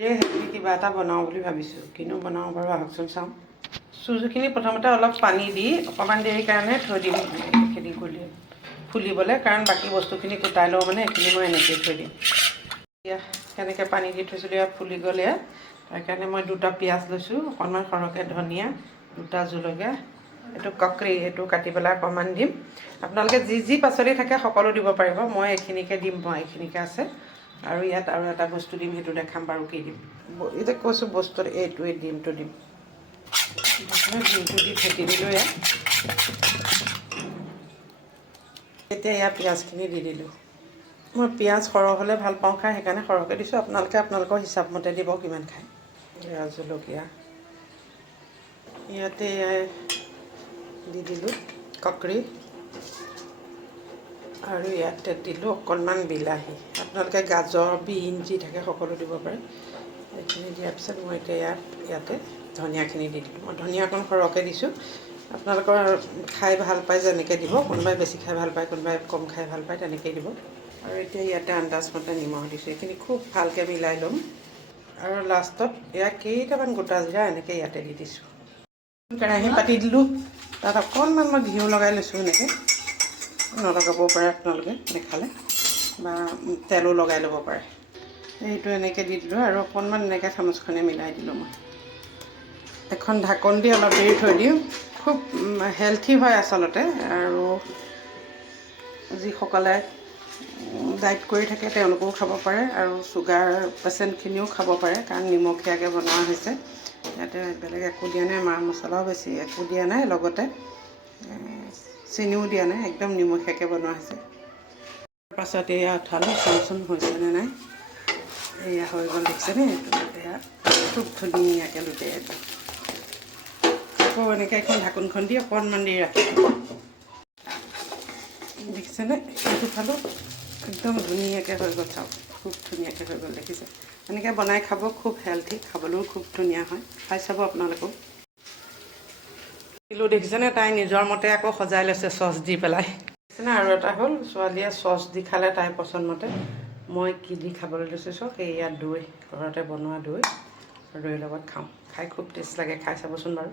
হেৰি কিবা এটা বনাওঁ বুলি ভাবিছোঁ কিনো বনাওঁ বাৰু আহকচোন চাওঁ চুজিখিনি প্ৰথমতে অলপ পানী দি অকণমান দেৰি কাৰণে থৈ দিম এইখিনি ফুলিবলৈ কাৰণ বাকী বস্তুখিনি কুটাই লওঁ মানে এইখিনি মই এনেকৈ থৈ দিম এতিয়া কেনেকৈ পানী দি থৈছিলোঁ ইয়াত ফুলি গ'লে তাৰ কাৰণে মই 2টা পিঁয়াজ লৈছোঁ অকণমান সৰহকৈ ধনিয়া 2টা জলকীয়া এইটো ককৰি এইটো কাটি পেলাই অকণমান দিম আপোনালোকে যি যি পাচলি থাকে সকলো দিব পাৰিব মই এইখিনিকে দিম মই এইখিনিকে আছে আৰু ইয়াত আৰু এটা বস্তু দিম সেইটো দেখাম বাৰু কি দিম এতিয়া কৈছোঁ বস্তু এইটোৱে ডিমটো দিম ডিমটো দি ফেটি দিলোঁ ইয়াত এতিয়া ইয়াত পিঁয়াজখিনি দি দিলোঁ মই পিঁয়াজ সৰহ হ'লে ভাল পাওঁ খাই সেইকাৰণে সৰহকৈ দিছোঁ আপোনালোকে আপোনালোকৰ হিচাপমতে দিব কিমান খায় জলকীয়া ইয়াতে দি দিলোঁ ককৰি আৰু ইয়াতে দিলোঁ অকণমান বিলাহী আপোনালোকে গাজৰ বিন যি থাকে সকলো দিব পাৰে এইখিনি দিয়াৰ পিছত মই এতিয়া ইয়াতে ধনিয়াখিনি দি দিলোঁ মই ধনিয়া অকণ সৰহকৈ দিছোঁ আপোনালোকৰ খাই ভাল পায় যেনেকৈ দিব কোনোবাই বেছি খাই ভাল পায় কোনোবাই কম খাই ভাল পায় তেনেকৈয়ে দিব আৰু এতিয়া ইয়াতে আন্দাজমতে নিমখ দিছোঁ এইখিনি খুব ভালকৈ মিলাই ল'ম আৰু লাষ্টত এয়া কেইটামান গোটা জিৰা এনেকৈ ইয়াতে দি দিছোঁ কেৰাহী পাতি দিলোঁ তাত অকণমান মই ঘিউ লগাই লৈছোঁ এনেকৈ নলগাবও পাৰে আপোনালোকে নেখালে বা তেলো লগাই ল'ব পাৰে এইটো এনেকৈ দি দিলোঁ আৰু অকণমান এনেকৈ চামুচখনে মিলাই দিলোঁ মই এখন ঢাকন দি অলপ দেৰি থৈ দিওঁ খুব হেল্থি হয় আচলতে আৰু যিসকলে ডায়েট কৰি থাকে তেওঁলোকেও খাব পাৰে আৰু চুগাৰ পেচেণ্টখিনিও খাব পাৰে কাৰণ নিমখীয়াকৈ বনোৱা হৈছে ইয়াতে বেলেগ একো দিয়া নাই মা মছলাও বেছি একো দিয়া নাই লগতে চেনিও দিয়া নাই একদম নিমখীয়াকৈ বনোৱা হৈছে তাৰপাছত এয়া উঠালোঁ চাওঁচোন হৈছেনে নাই এয়া হৈ গ'ল দেখিছেনে এয়া খুব ধুনীয়াকৈ লুটিয়াই এইটো আকৌ এনেকৈ এখন ঢাকোনখন দি অকণমান দেৰি ৰাখিছোঁ দেখিছেনে সেইটো খালোঁ একদম ধুনীয়াকৈ হৈ গ'ল চাওক খুব ধুনীয়াকৈ হৈ গ'ল দেখিছে এনেকৈ বনাই খাব খুব হেল্থি খাবলৈও খুব ধুনীয়া হয় খাই চাব আপোনালোকেও দেখিছেনে তাই নিজৰ মতে আকৌ সজাই লৈছে চচ দি পেলাই দেখিছেনে আৰু এটা হ'ল ছোৱালীয়ে চচ দি খালে তাইৰ পচন্দমতে মই কি দি খাবলৈ লৈছোঁ চাওক এয়া দৈ ঘৰতে বনোৱা দৈ দৈৰ লগত খাওঁ খাই খুব টেষ্ট লাগে খাই চাবচোন বাৰু